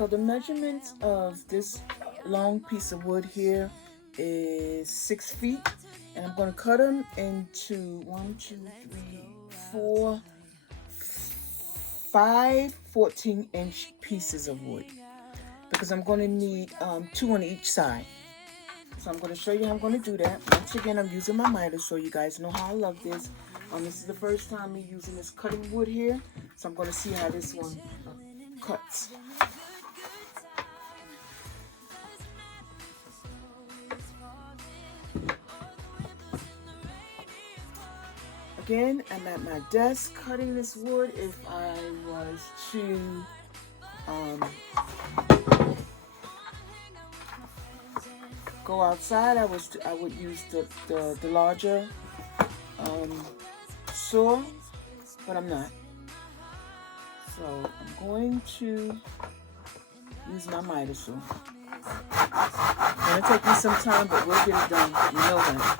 So the measurements of this long piece of wood here is 6 feet, and I'm going to cut them into 1, 2, 3, 4, 5 14-inch pieces of wood, because I'm going to need 2 on each side. So I'm going to show you how I'm going to do that. Once again, I'm using my miter, so you guys know how I love this. This is the first time me using this cutting wood here, so I'm going to see how this one cuts. Again, I'm at my desk cutting this wood. If I was to go outside, I would use the larger saw, but I'm not. So I'm going to use my miter saw. It's gonna take me some time, but we'll get it done. You know that.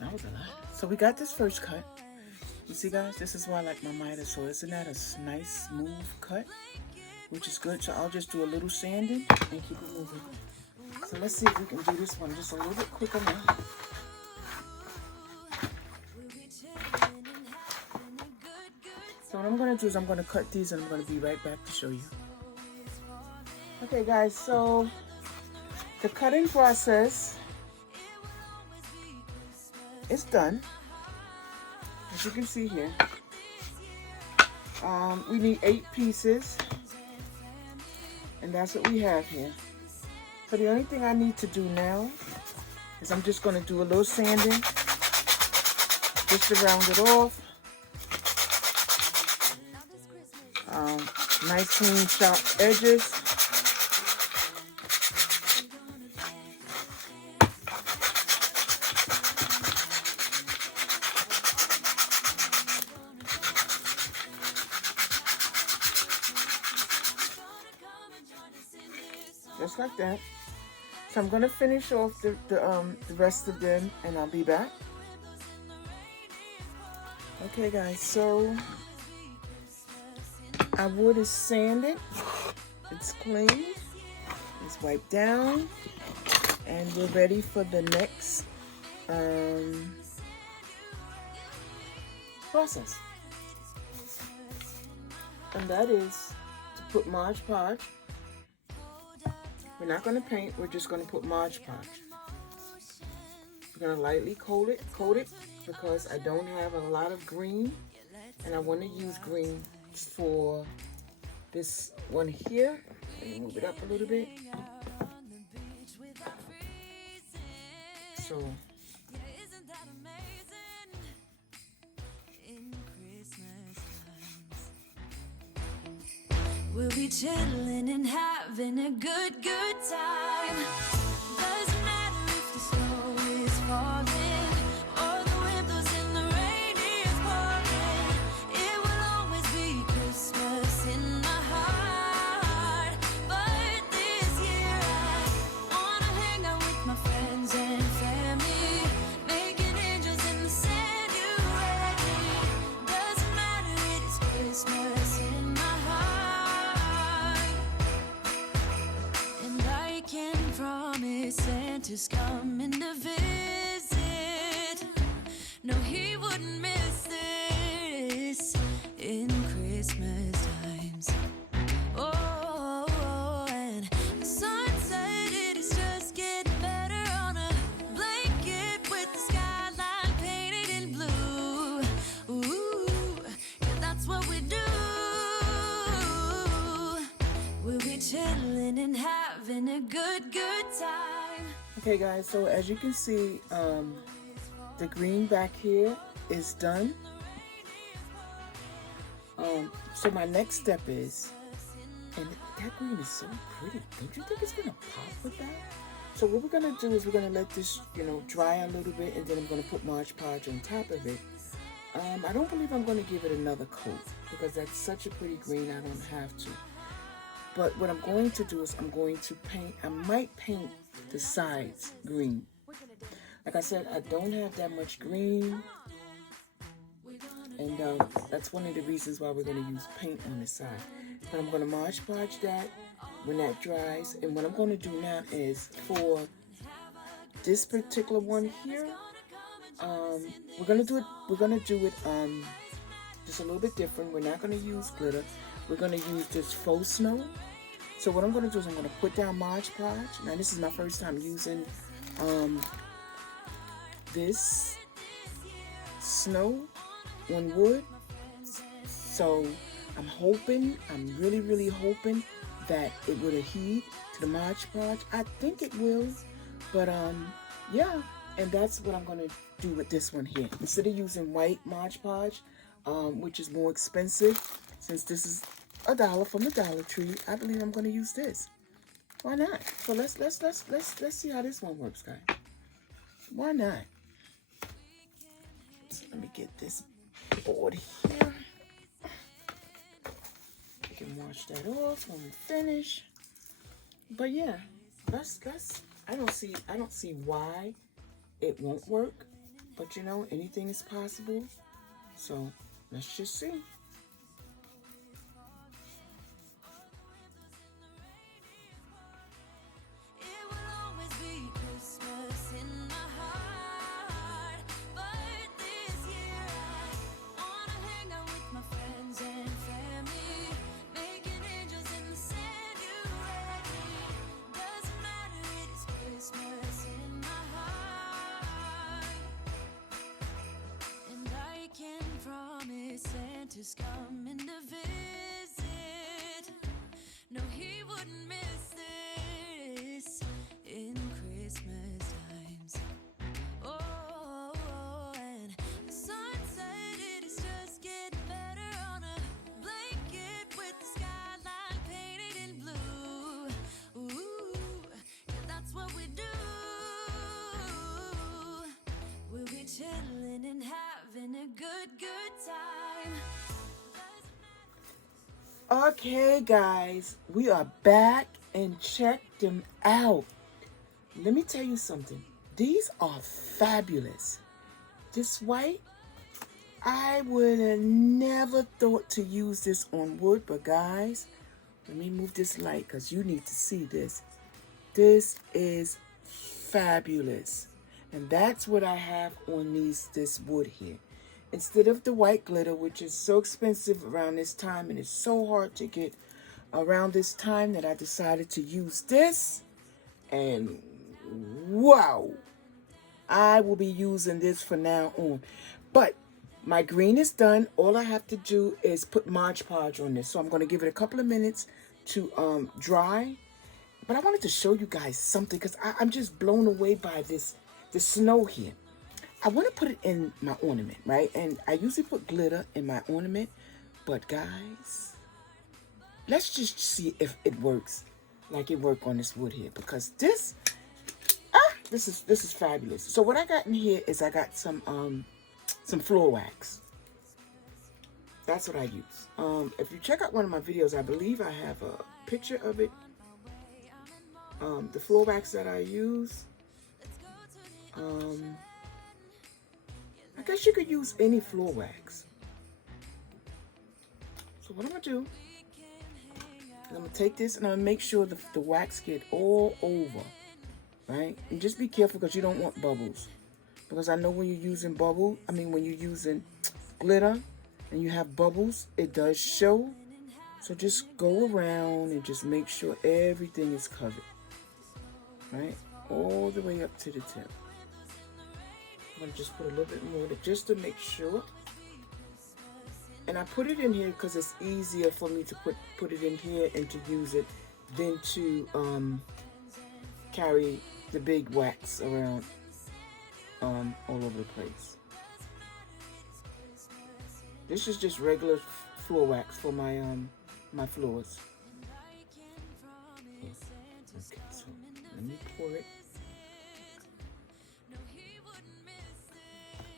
That was a lot. So we got this first cut. You see, guys, this is why I like my miter saw. Isn't that a nice, smooth cut? Which is good. So I'll just do a little sanding and keep it moving. So let's see if we can do this one just a little bit quicker now. So what I'm going to do is I'm going to cut these, and I'm going to be right back to show you. Okay, guys, so the cutting process is done. As you can see here, we need 8 pieces, and that's what we have here. So the only thing I need to do now is I'm just going to do a little sanding just to round it off. Nice clean sharp edges. Just like that. So I'm going to finish off the rest of them, and I'll be back. Okay, guys, so our wood is sanded, it's clean, it's wiped down, and we're ready for the next process. And that is to put Mod Podge. We're not going to paint, we're just going to put Mod Podge. We're going to lightly coat it because I don't have a lot of green, and I want to use green for this one here. Let me move it up a little bit. So we'll be chilling and having a good time. Doesn't matter if the snow is falling or the wind blows and the rain is pouring. It will always be Christmas in my heart. But this year I wanna hang out with my friends and family, making angels in the sand. You ready? Doesn't matter, it is Christmas in my heart. And I can promise Santa's coming to visit. No, he wouldn't miss this in Christmas times. Oh, and the sun said it is just getting better on a blanket with the skyline painted in blue. Ooh, yeah, that's what we do. We'll be chilling and having a good time. okay, guys, so as you can see, the green back here is done. So my next step is, and that green is so pretty. Don't you think it's gonna pop with that? So what we're gonna do is we're gonna let this, dry a little bit, and then I'm gonna put Mod Podge on top of it. I don't believe I'm gonna give it another coat because that's such a pretty green. I don't have to. But what I'm going to do is I'm going to paint. I might paint the sides green. Like I said, I don't have that much green. And that's one of the reasons why we're going to use paint on the side. But I'm going to Mod Podge that when that dries. And what I'm going to do now is for this particular one here, we're going to do it just a little bit different. We're not going to use glitter. We're going to use this faux snow. So what I'm going to do is I'm going to put down Mod Podge. Now this is my first time using this snow on wood. So I'm really hoping that it would adhere to the Mod Podge. I think it will, but yeah, and that's what I'm going to do with this one here. Instead of using white Mod Podge, which is more expensive, since this is $1 from the Dollar Tree, I believe I'm going to use this. Why not? So let's see how this one works, guys. Why not? So let me get this board here. We can wash that off when we finish. But yeah, let's I don't see why it won't work. But you know, anything is possible. So let's just see. Santa's coming to visit. No, he wouldn't miss this in Christmas times. Oh, and the sun said it is just getting better on a blanket with the skyline painted in blue. Ooh, yeah, that's what we do. We'll be chilling and having a good time. Okay, guys, we are back and check them out. Let me tell you something. These are fabulous. This white, I would have never thought to use this on wood, but guys, let me move this light because you need to see this. This is fabulous. And that's what I have on this wood here. Instead of the white glitter, which is so expensive around this time and it's so hard to get around this time, that I decided to use this. And wow, I will be using this from now on. But my green is done. All I have to do is put Mod Podge on this. So I'm going to give it a couple of minutes to dry. But I wanted to show you guys something because I'm just blown away by the snow here. I want to put it in my ornament, right? And I usually put glitter in my ornament. But guys, let's just see if it works like it worked on this wood here. Because this is fabulous. So what I got in here is I got some floor wax. That's what I use. If you check out one of my videos, I believe I have a picture of it. The floor wax that I use. I guess you could use any floor wax. So what I'm going to do, I'm going to take this and I'm going to make sure the wax get all over, right? And just be careful because you don't want bubbles. Because I know when you're using when you're using glitter and you have bubbles, it does show. So just go around and just make sure everything is covered, right? All the way up to the tip. I'm going to just put a little bit more just to make sure. And I put it in here because it's easier for me to put it in here and to use it than to carry the big wax around all over the place. This is just regular floor wax for my my floors. Okay, so let me pour it.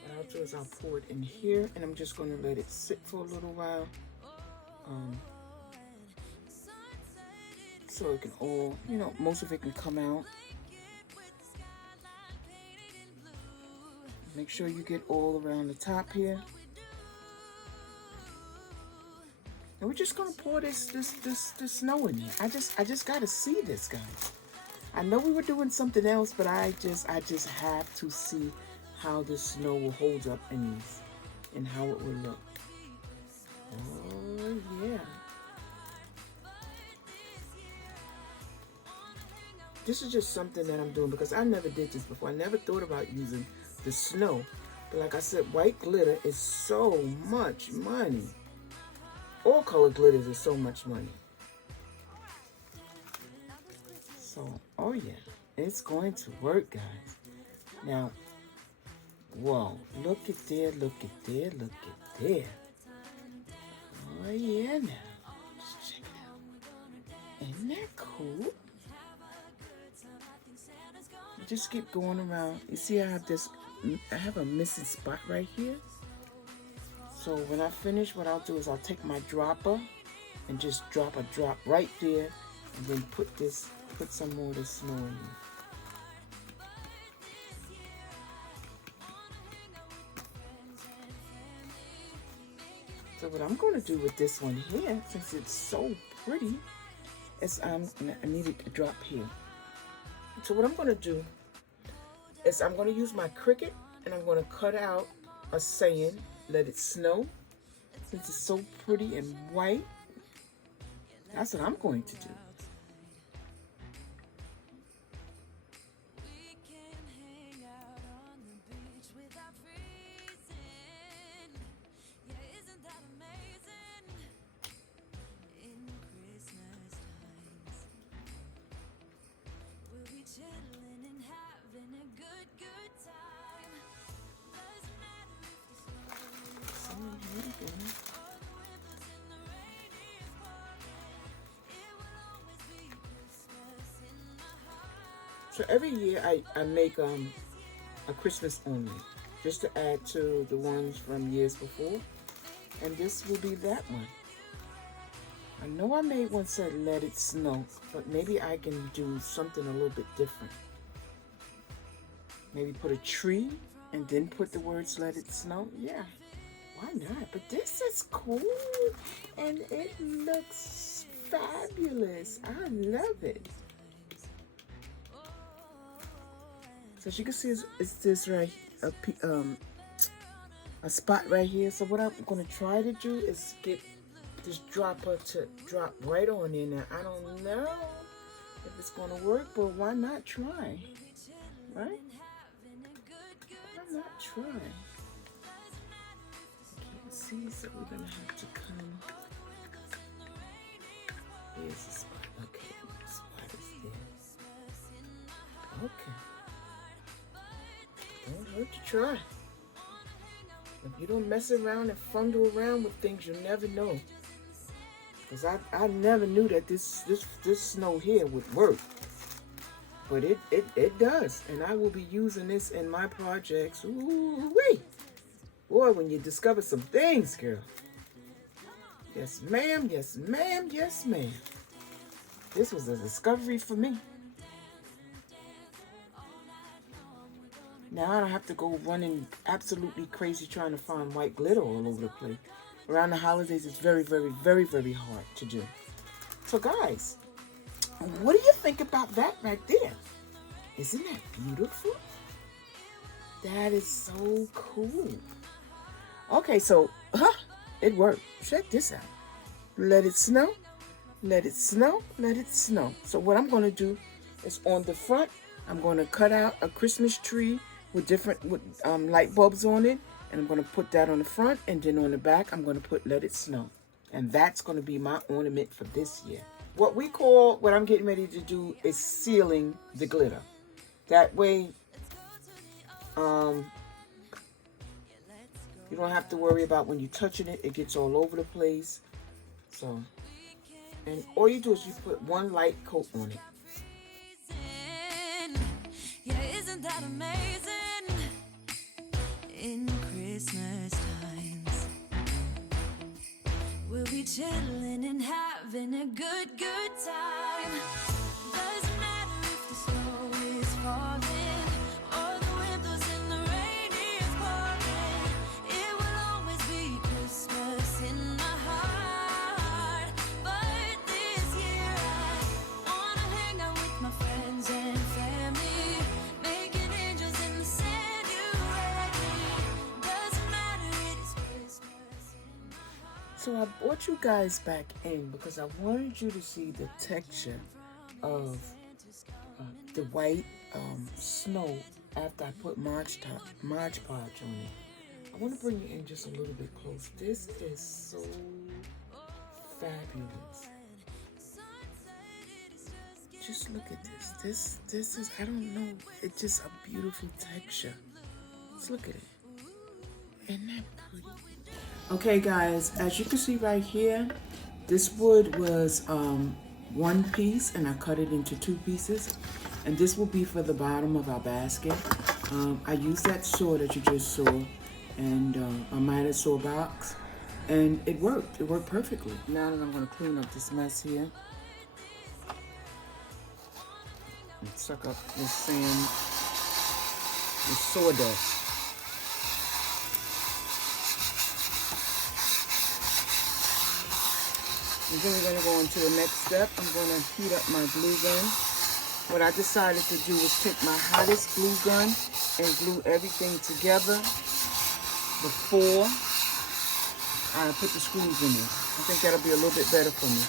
What I'll do is I'll pour it in here, and I'm just going to let it sit for a little while, so it can all, most of it can come out. Make sure you get all around the top here. And we're just gonna pour this snow in here. I just gotta see this, guys. I know we were doing something else, but I just have to see how the snow will hold up in these and how it will look. Oh yeah. This is just something that I'm doing because I never did this before. I never thought about using the snow. But like I said, white glitter is so much money. All color glitters is so much money. So, oh yeah, it's going to work, guys. Now, whoa, look at there, look at there, look at there. Oh yeah, now, just check it out. Isn't that cool? Just keep going around. You see, I have a missing spot right here. So when I finish, what I'll do is I'll take my dropper and just drop a drop right there, and then put some more of the snow in here. So what I'm going to do with this one here, since it's so pretty, is I need it to drop here. So what I'm going to do is I'm going to use my Cricut and I'm going to cut out a saying, let it snow. Since it's so pretty and white, that's what I'm going to do. So every year I make a Christmas ornament just to add to the ones from years before. And this will be that one. I know I made one said let it snow, but maybe I can do something a little bit different. Maybe put a tree and then put the words let it snow. Yeah, why not? But this is cool and it looks fabulous. I love it. So as you can see, it's this right, a spot right here. So what I'm going to try to do is get this dropper to drop right on in there. I don't know if it's going to work, but why not try, right? Why not try? Can't see, so we're going to have to come. There's the spot. Okay, the spot is there. Okay. Don't hurt to try. If you don't mess around and fumble around with things, you'll never know. Because I never knew that this snow here would work. But it does. And I will be using this in my projects. Ooh-wee. Boy, when you discover some things, girl. Yes, ma'am. Yes, ma'am. Yes, ma'am. This was a discovery for me. Now I don't have to go running absolutely crazy trying to find white glitter all over the place. Around the holidays, it's very, very, very, very hard to do. So guys, what do you think about that right there? Isn't that beautiful? That is so cool. Okay, so, it worked. Check this out. Let it snow, let it snow, let it snow. So what I'm going to do is on the front, I'm going to cut out a Christmas tree with different light bulbs on it, and I'm going to put that on the front, and then on the back I'm going to put let it snow, and that's going to be my ornament for this year. What I'm getting ready to do is sealing the glitter. That way you don't have to worry about when you're touching it, it gets all over the place. So, and all you do is you put one light coat on it. Yeah, isn't that amazing? In Christmas times, we'll be chilling and having a good time. Doesn't matter if the snow is falling or the windows in the rain is pouring. It will always be Christmas in my heart. So I brought you guys back in because I wanted you to see the texture of the white snow after I put Mod Podge on it. I want to bring you in just a little bit close. This is so fabulous. Just look at this. This is, I don't know, it's just a beautiful texture. Let's look at it. Isn't that pretty? Okay guys, as you can see right here, this wood was one piece and I cut it into 2 pieces. And this will be for the bottom of our basket. I used that saw that you just saw and a miter saw box. And it worked. It worked perfectly. Now that I'm going to clean up this mess here. And suck up this sand, this sawdust. And then we're going to go on to the next step. I'm going to heat up my glue gun. What I decided to do was take my hottest glue gun and glue everything together before I put the screws in it. I think that'll be a little bit better for me.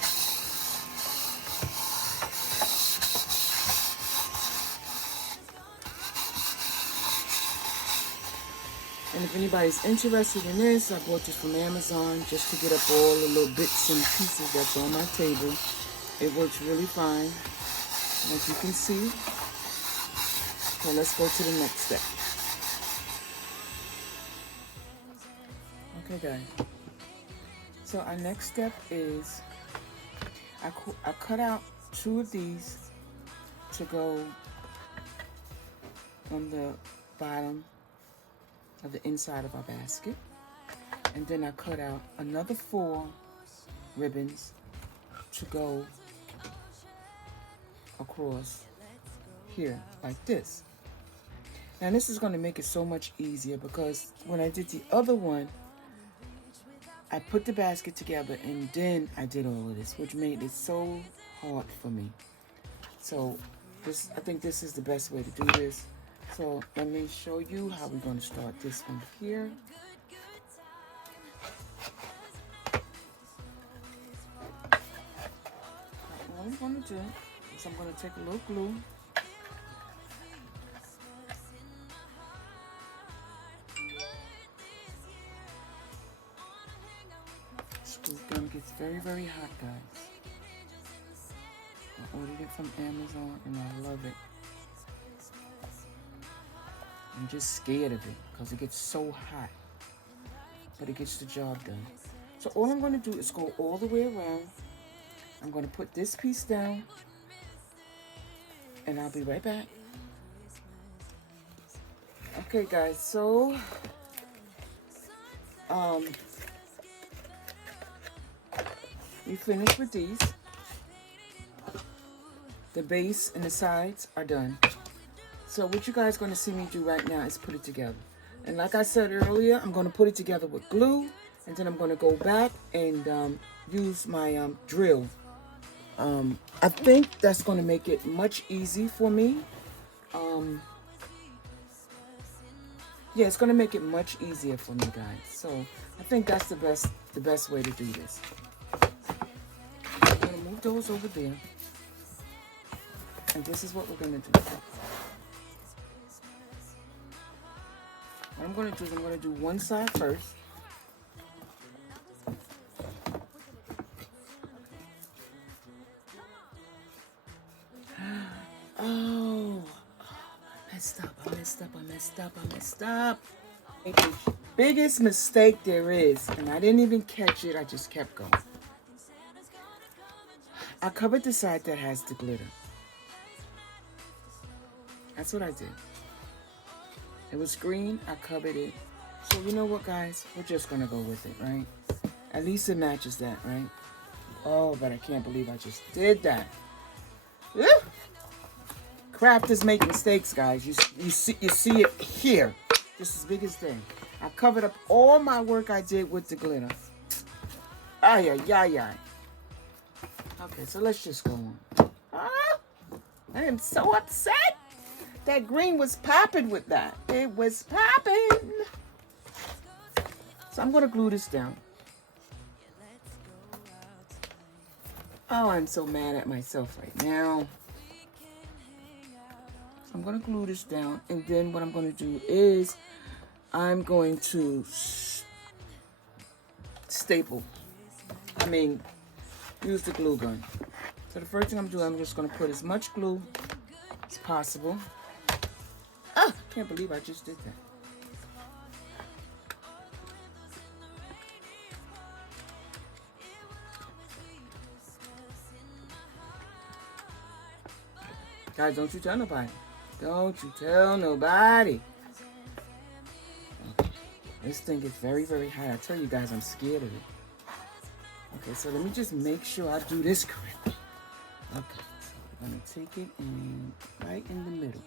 And if anybody's interested in this, I bought this from Amazon just to get up all the little bits and pieces that's on my table. It works really fine, as you can see. So let's go to the next step. Okay guys, so our next step is I cut out 2 of these to go on the bottom of the inside of our basket, and then I cut out another 4 ribbons to go across here like this. Now this is going to make it so much easier because when I did the other one, I put the basket together and then I did all of this, which made it so hard for me. So this, I think this is the best way to do this. So let me show you how we're going to start this one here. All I'm going to do is I'm going to take a little glue. This glue gun gets very, very hot, guys. I ordered it from Amazon and I love it. I'm just scared of it because it gets so hot, but it gets the job done. So all I'm going to do is go all the way around. I'm going to put this piece down and I'll be right back. Okay guys, so we finished with these. The base and the sides are done. So what you guys are going to see me do right now is put it together. And like I said earlier, I'm going to put it together with glue. And then I'm going to go back and use my drill. I think that's going to make it much easier for me. Yeah, it's going to make it much easier for me, guys. So I think that's the best way to do this. I'm going to move those over there. And this is what we're going to do. What I'm going to do is I'm going to do one side first. Oh, I messed up. The biggest mistake there is, and I didn't even catch it, I just kept going. I covered the side that has the glitter. That's what I did. It was green, I covered it. So you know what, guys? We're just gonna go with it, right? At least it matches that, right? Oh, but I can't believe I just did that. Woo! Crafters make mistakes, guys. You see it here. This is the biggest thing. I covered up all my work I did with the glitter. Ay. Okay, so let's just go on. Ah, I am so upset. That green was popping with that. It was popping. So I'm going to glue this down. Oh, I'm so mad at myself right now. I'm going to glue this down, and then what I'm going to do is I'm going to staple. Use the glue gun. So the first thing I'm doing, I'm just going to put as much glue as possible. Ah, can't believe I just did that. Guys, don't you tell nobody. Don't you tell nobody. Okay. This thing is very, very hot. I tell you guys, I'm scared of it. Okay, so let me just make sure I do this correctly. Okay, so I'm going to take it and right in the middle.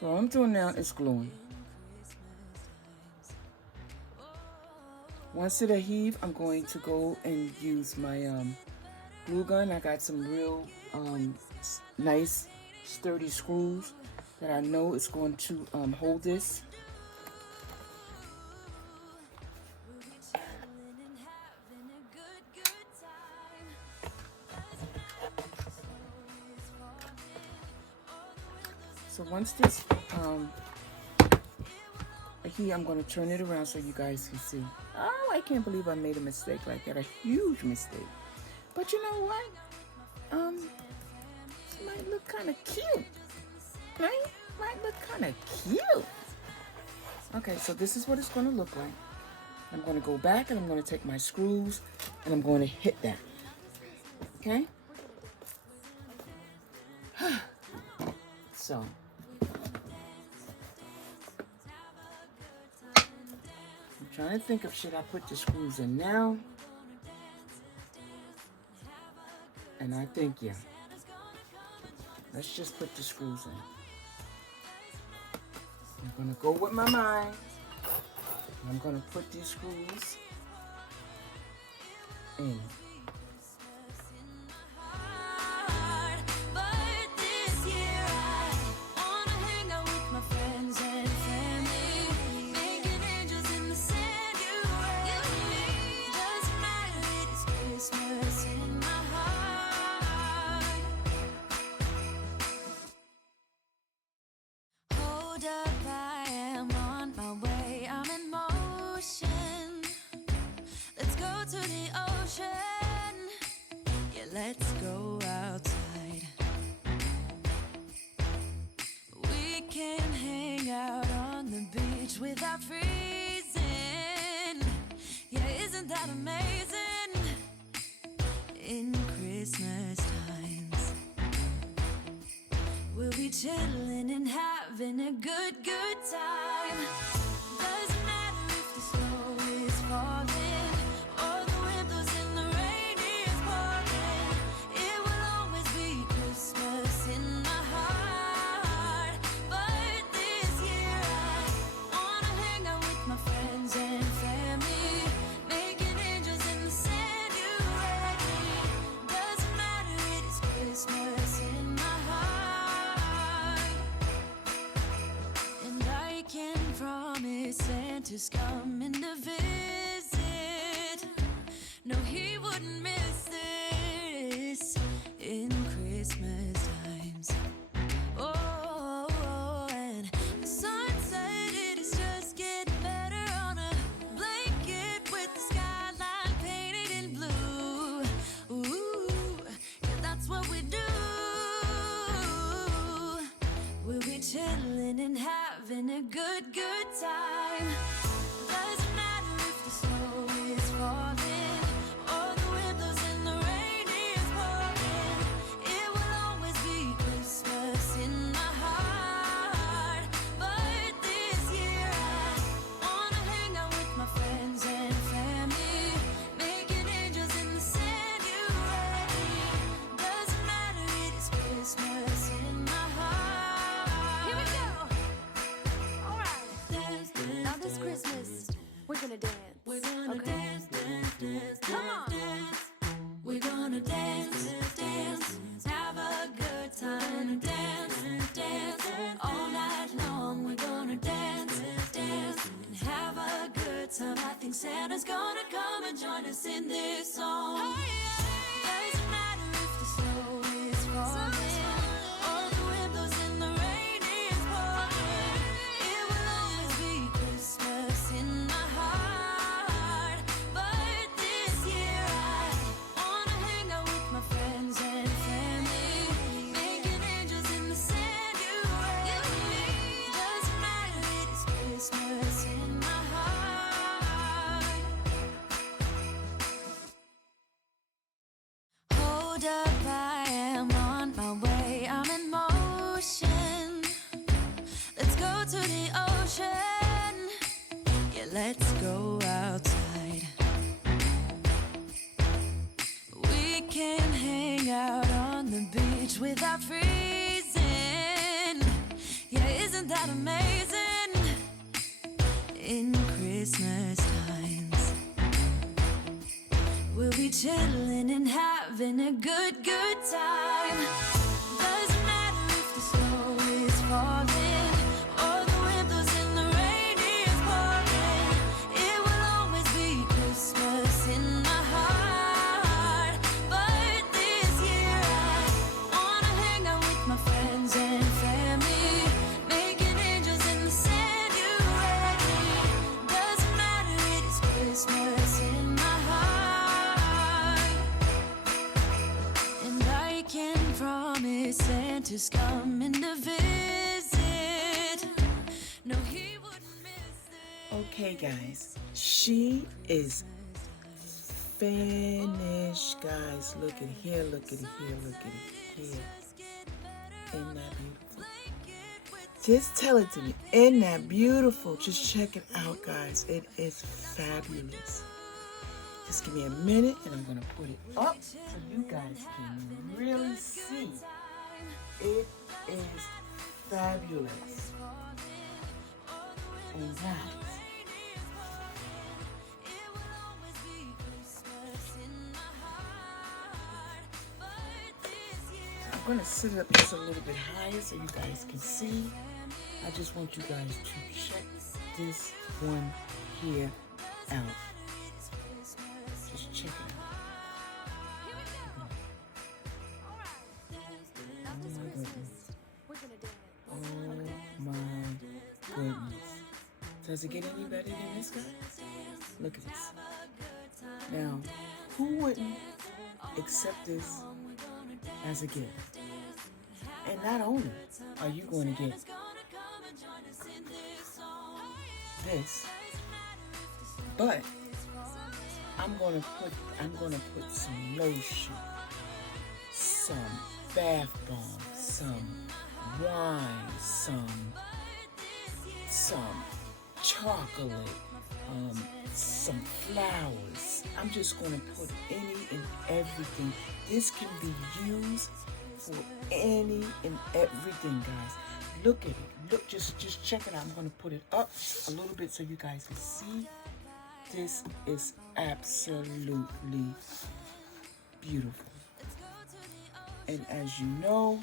So all I'm doing now is gluing. Once it heave, I'm going to go and use my glue gun. I got some real nice sturdy screws that I know is going to hold this. So once this here, I'm going to turn it around so you guys can see. Oh, I can't believe I made a mistake like that. A huge mistake. But you know what? This might look kind of cute. Right? Might look kind of cute. Okay, so this is what it's going to look like. I'm going to go back and I'm going to take my screws and I'm going to hit that. Okay? So. I'm trying to think of should I put the screws in now? And I think, yeah. Let's just put the screws in. I'm going to go with my mind. I'm going to put these screws in. Let's go outside. We can hang out on the beach without freezing. Yeah, isn't that amazing? In Christmas times, we'll be chilling and having a good time. Doesn't matter if the snow is falling or the wind blows in the rain is pouring. It will always be Christmas in my heart. But this year I wanna hang out with my friends and family, making angels in the sand. You ready? Doesn't matter, it is Christmas in my heart. And I can promise Santa's coming to visit. No, he wouldn't miss this in Christmas times. Oh, and the sun said it is just getting better on a blanket with the skyline painted in blue. Ooh, yeah, that's what we do. We'll be chilling and having a good time. Doesn't matter if the snow is falling or the wind blows and the rain is pouring. It will always be Christmas in my heart. But this year I wanna hang out with my friends and family, making angels in the sand. You ready? Doesn't matter, it is Christmas in my heart. Here we go. All right. Now this Christmas, we're gonna dance. We're gonna dance. Come on. We're gonna dance, have a good time, dance, all night long. We're gonna dance, and Santa's gonna come and join us in this song. Doesn't matter if the snow is falling or the wind blows and the rain is pouring. It will always be Christmas in my heart. But this year I wanna hang out with my friends and family, making angels in the sand. You and me. Doesn't matter, it is Christmas in my heart. Hold up, I am on my way. I'm in motion. Let's go to the ocean. Yeah, let's go outside. We can hang out on the beach without freezing. Yeah, isn't that amazing? In Christmas times, we'll be chilling and having a good time. Doesn't matter if the snow is falling or the wind blows and the rain is pouring. It will always be Christmas in my heart. But this year I wanna hang out with my friends and family, making angels in the sand. You and me. Doesn't matter, it is Christmas in my heart. And I can promise Santa's coming to visit. No, he wouldn't miss it. Okay, guys, she is finished, guys. Look at here, look at here, look at here. Isn't that beautiful? Just tell it to me. Isn't that beautiful? Just check it out, guys. It is fabulous. Just give me a minute and I'm going to put it up so you guys can really see. It is fabulous. And guys, I'm going to sit it up just a little bit higher so you guys can see. I just want you guys to check this one here out. Just check it out. Oh my goodness. Does it get any better than this, guys? Look at this. Now, who wouldn't accept this as a gift? And not only are you going to get this, but I'm gonna put some lotion, some bath bomb, some wine, some chocolate, some flowers. I'm just gonna put any and everything. This can be used for any and everything, guys. Look at it. Look, just check it out. I'm gonna put it up a little bit so you guys can see. This is absolutely beautiful. And as you know,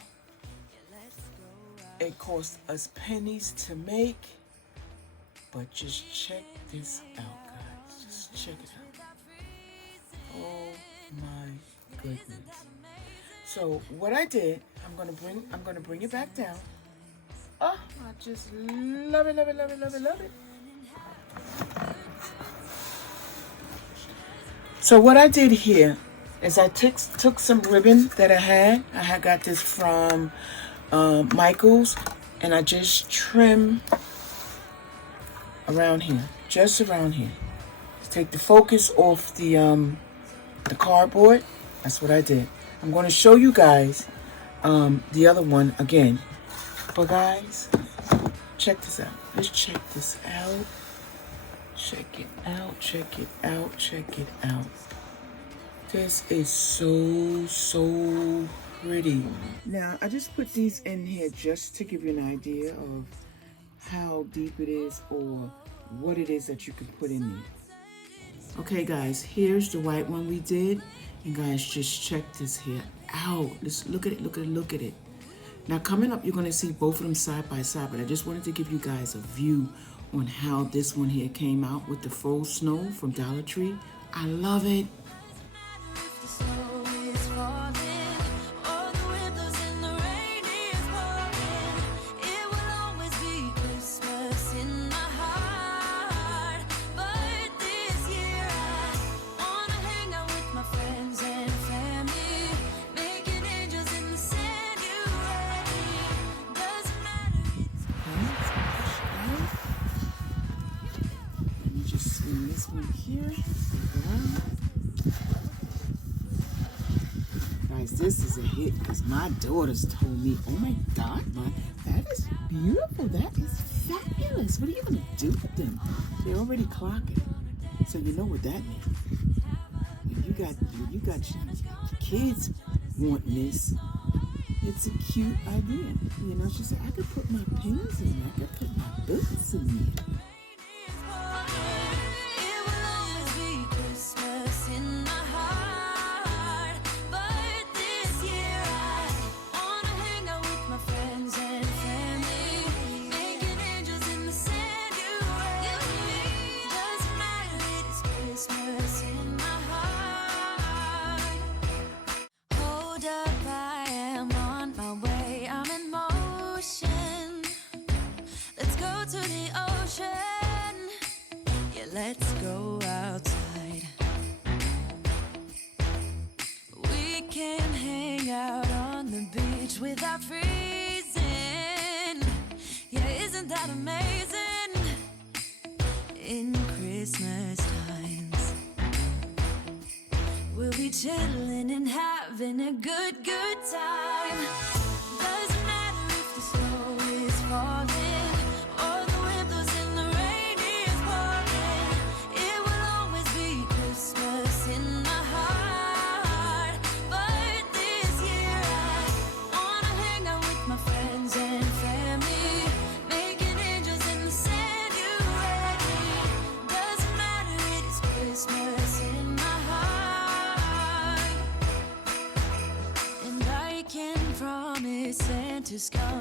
it cost us pennies to make. But just check this out, guys. Just check it out. Oh my goodness. So what I did, I'm gonna bring it back down. Oh, I just love it, love it, love it, love it, love it. So what I did here is I took some ribbon that I had. I had got this from Michael's, and I just trim around here, just around here. Just take the focus off the cardboard. That's what I did. I'm going to show you guys the other one again. But guys, check this out. Let's check this out. Check it out, check it out, check it out. This is so pretty. Now, I just put these in here just to give you an idea of how deep it is or what it is that you can put in there. Okay, guys, here's the white one we did. And guys, just check this here out. Let's look at it, look at it, look at it. Now, coming up, you're going to see both of them side by side, but I just wanted to give you guys a view on how this one here came out with the faux snow from Dollar Tree. I love it. If the snow is falling or the wind blows and the rain is pouring, it will always be Christmas in my heart. But this year I wanna hang out with my friends and family, making angels in the sanctuary. Doesn't matter. Let me just swing this one here. Around. Guys, this is a hit because my daughters told me, oh my God, that is beautiful. That is fabulous. What are you going to do with them? They're already clocking. So you know what that means. When you got your kids wanting this, it's a cute idea. You know, she said, I could put my pins in there. I could put my books in there. It will always be Christmas in my heart. But this year I wanna hang out with my friends and family, making angels in the sanctuary. Doesn't matter, it's Christmas in my heart. Hold up, I am on my way, I'm in motion. Let's go to the ocean. Yeah, let's go outside. We can hang out on the beach without freezing. Yeah, isn't that amazing? In Christmas times, we'll be chilling and having a good time. Doesn't matter if the snow is falling or the wind blows and the rain is pouring. It will always be Christmas in my heart. But this year I wanna hang out with my friends and family, making angels in the sanctuary. Doesn't matter, it is Christmas in my heart. And I can promise Santa's coming.